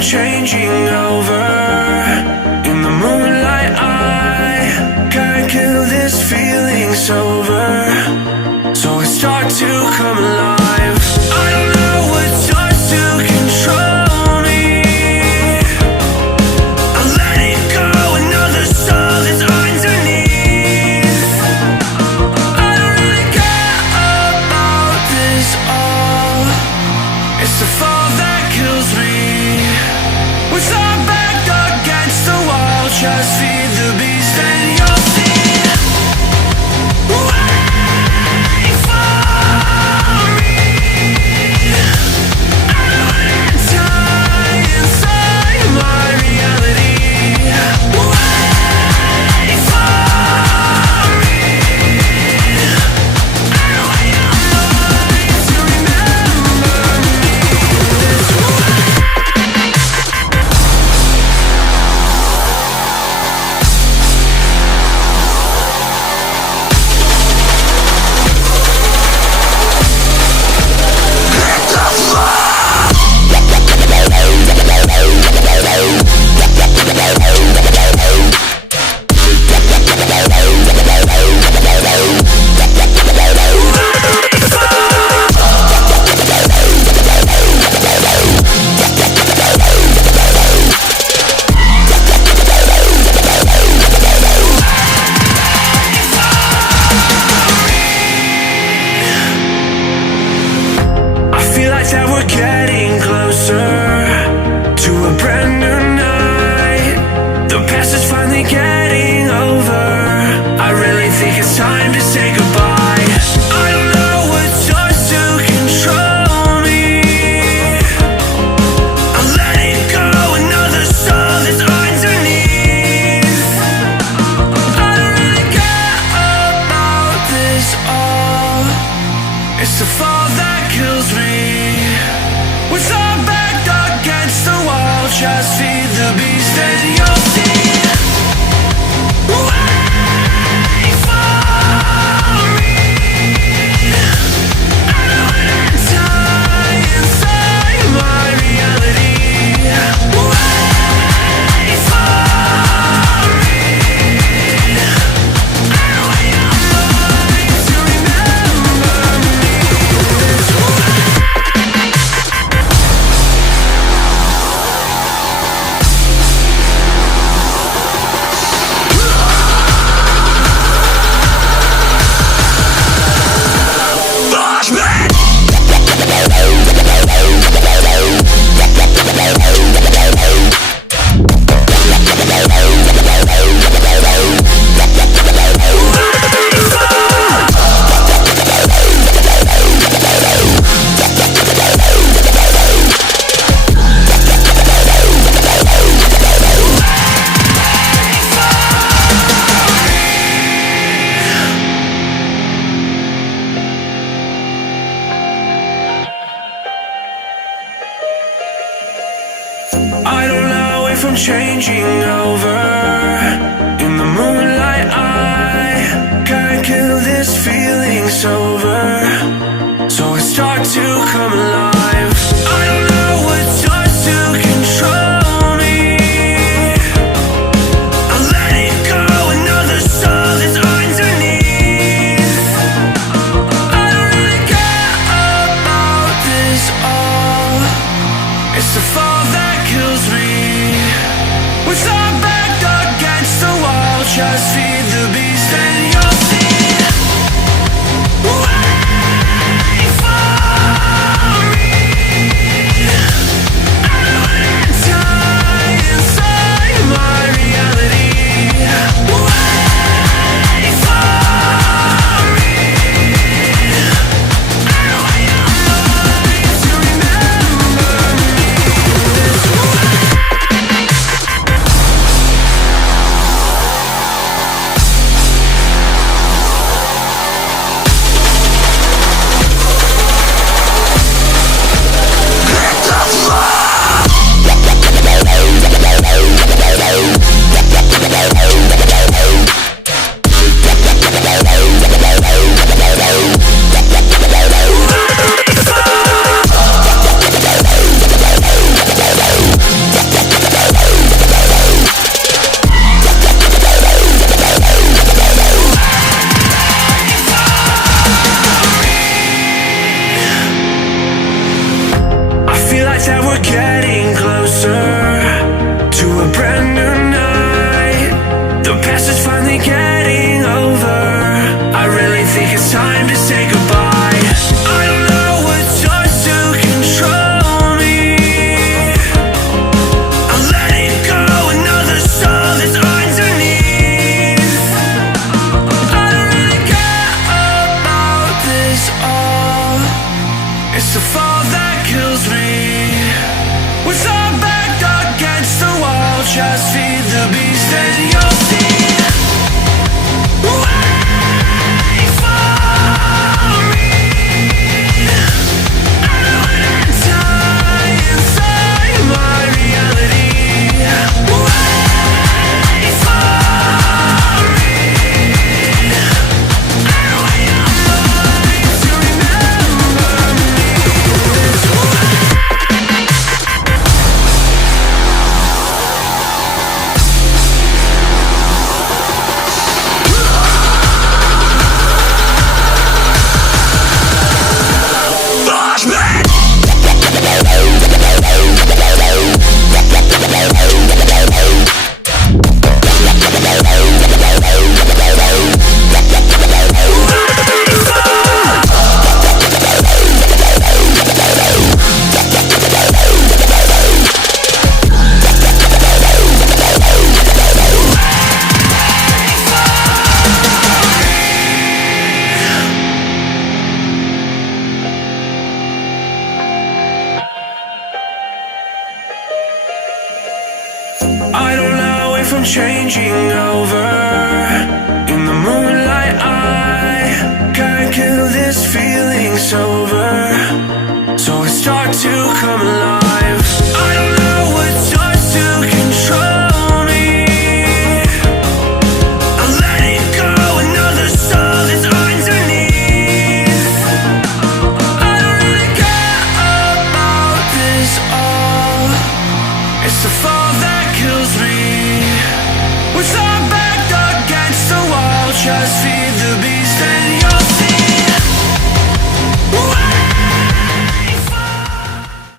from changing over. In the moonlight I can't kill this feeling sober, so I start to come alive. I don't know what starts to control me. I let it go, another soul that's underneath. I don't really care about this all. It's the fall that kills me. With our back against the wall, just feed the beast and you'll see. Wait for me. I don't die inside my reality. Wait for me. I want your mind to remember me this way. That we're getting closer to a brand new night. The past is finally getting over. I really think it's time to say goodbye. I don't know what starts to control me. I let it go, another soul that's underneath. I don't really care about this all. It's the fall that kills me. With our back against the wall, just feed the beast and you'll see. Wait for me. I don't wanna die inside my reality. Wait for me. I want your mind to remember me this way. I don't know if I'm changing over. In the moonlight I can't kill this feeling sober, so I start to come alive. I don't know what starts to control me. I let it go, another soul that's underneath. I don't really care about this all. It's the fall that kills me. With our back against the wall, just feed the beast and you'll see. Wait for me. signs that we're getting closer to a brand new night. The past is finally getting over. I really think it's time to say goodbye. I don't know what starts to control me. I'll let it go, another soul that's underneath. I don't really care about this all. It's the fall that kills me. With our back against the wall, just feed the beast and you'll see. Wait for me. I don't wanna die inside my reality. Wait for me. I don't want your mind to remember me this way. I don't know if I'm changing over. In the moonlight I can't kill this feeling sober. So I start to come alive.